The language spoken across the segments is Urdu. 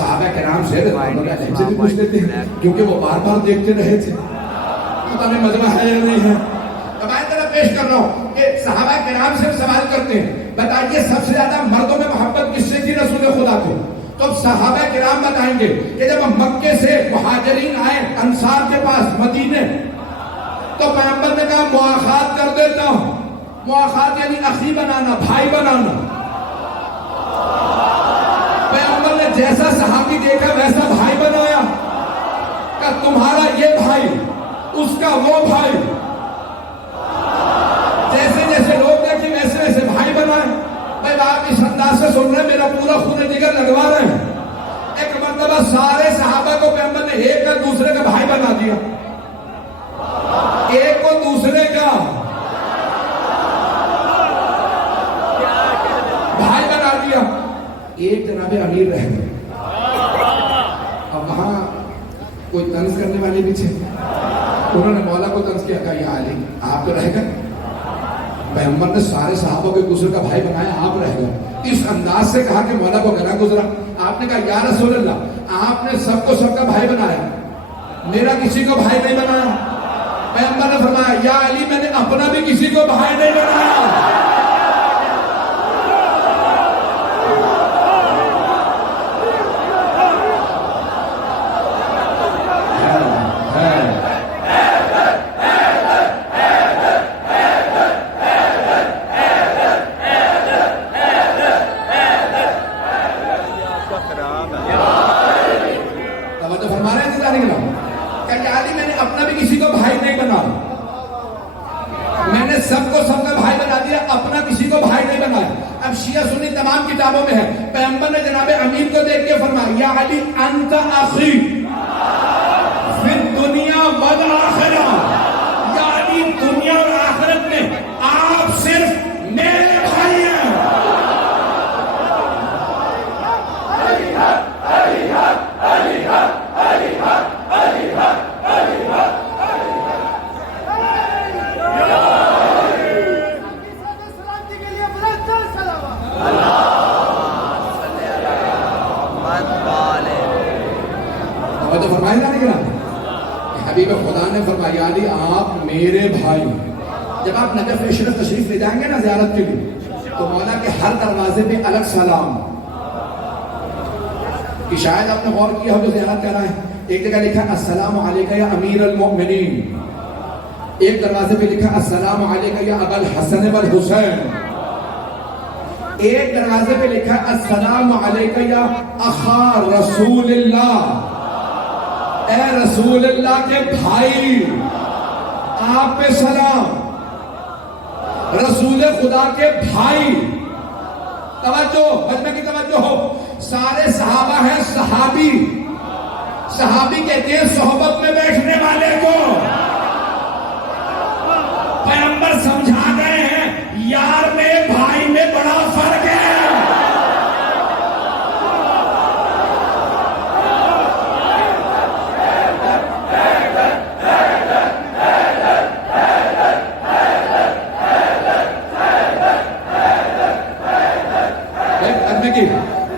صحابہ کرام سے بھی پوچھ لیتے ہیں کیونکہ وہ بار بار دیکھتے رہے تھے پتہ نہیں مجمع ہے یا نہیں ہے. اب آئے طرح پیش کر رہا ہوں کہ صحابہ کرام سے سوال کرتے ہیں بتائیے سب سے زیادہ مردوں میں محبت کس سے تھی رسول خدا کو؟ تو اب صحابہ کرام بتائیں گے کہ جب ہم مکے سے مہاجرین آئے انصار کے پاس مدینے تو پیغمبر نے کہا مواخات کر دیتا ہوں. مواخات یعنی اخی بنانا، بھائی بنانا. پیغمبر نے جیسا صحابی دیکھا ویسا بھائی بنایا کہ تمہارا یہ بھائی اس کا وہ بھائی، جیسے جیسے لوگ دیکھیں ویسے ویسے بھائی بنائے. بھائی آپ اس انداز سے سن رہے ہیں میرا پورا خون جگر لگوا رہے ہیں. ایک مرتبہ سارے صحابہ کو پیغمبر نے ایک کا دوسرے کا بھائی بنا دیا. ایک کو دوسرے کا بھائی بنا دیا. ایک جناب امیر رہ گئے. اب وہاں کوئی طنز کرنے والے بھی تھے. انہوں نے مولا کو طنز کیا کہا یا علی آپ تو رہ گئے. پیغمبر نے سارے صحابوں کو دوسرے کا بھائی بنایا، آپ رہ گئے. اس انداز سے کہا کہ مولا کو گنا گزرا. آپ نے کہا یا رسول اللہ آپ نے سب کو سب کا بھائی بنایا، میرا کسی کو بھائی نہیں بنایا. پیغمبر نے فرمایا یا علی میں نے اپنا بھی کسی کو بھائی نہیں بنایا. میں نے سب کو سب کا بھائی بنا دیا، اپنا کسی کو بھائی نہیں بنایا. اب شیعہ سنی تمام کتابوں میں ہے. پیغمبر نے جناب امیر کو دیکھ کے فرمایا یا علی انت اخی فی الدنیا والآخرہ. یا علی دنیا اور آخرت میں آپ صرف میرے بھائی ہیں. علی حق علی حق علی حق علی حق علی حق علی حق. تو فرمایا جانے گا حبیب خدا نے فرمایا علی آپ میرے بھائی. جب آپ نجف اشرف تشریف لے جائیں گے نا زیارت کے لیے تو مولا کے ہر دروازے پہ الگ سلام کہ شاید آپ نے غور کیا ہو جو زیارت کر رہا ہے. ایک جگہ لکھا السلام علیکہ یا امیر المؤمنین، ایک دروازے پہ لکھا السلام علیکہ یا ابا الحسن والحسین، ایک دروازے پہ لکھا السلام علیکہ یا اخا رسول اللہ، اے رسول اللہ کے بھائی آپ پہ سلام، رسول خدا کے بھائی. توجہ بچنے کی توجہ ہو. سارے صحابہ ہیں صحابی. صحابی کہتے ہیں صحبت میں بیٹھنے والے کو. پیغمبر سمجھا گئے ہیں یار میں بھائی میں بڑا فرق ہے.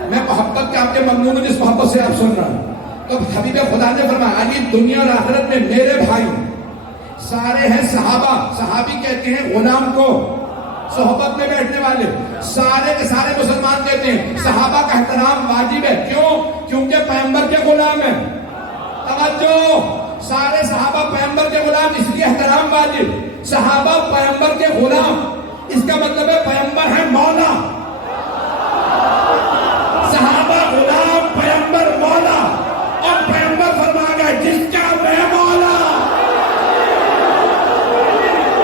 میں محبت کے آپ کے ممنون ہوں جس محبت سے آپ سن رہا ہوں. تو حبیب خدا نے فرمایا علی دنیا اور آخرت میں میرے بھائی. سارے ہیں صحابہ. صحابی کہتے ہیں غلام کو صحبت میں بیٹھنے والے. سارے کے سارے مسلمان کہتے ہیں صحابہ کا احترام واجب ہے. کیوں؟ کیونکہ پیغمبر کے غلام ہیں. توجہ سارے صحابہ پیغمبر کے غلام اس لیے احترام واجب. صحابہ پیغمبر کے غلام اس کا مطلب ہے پیغمبر ہے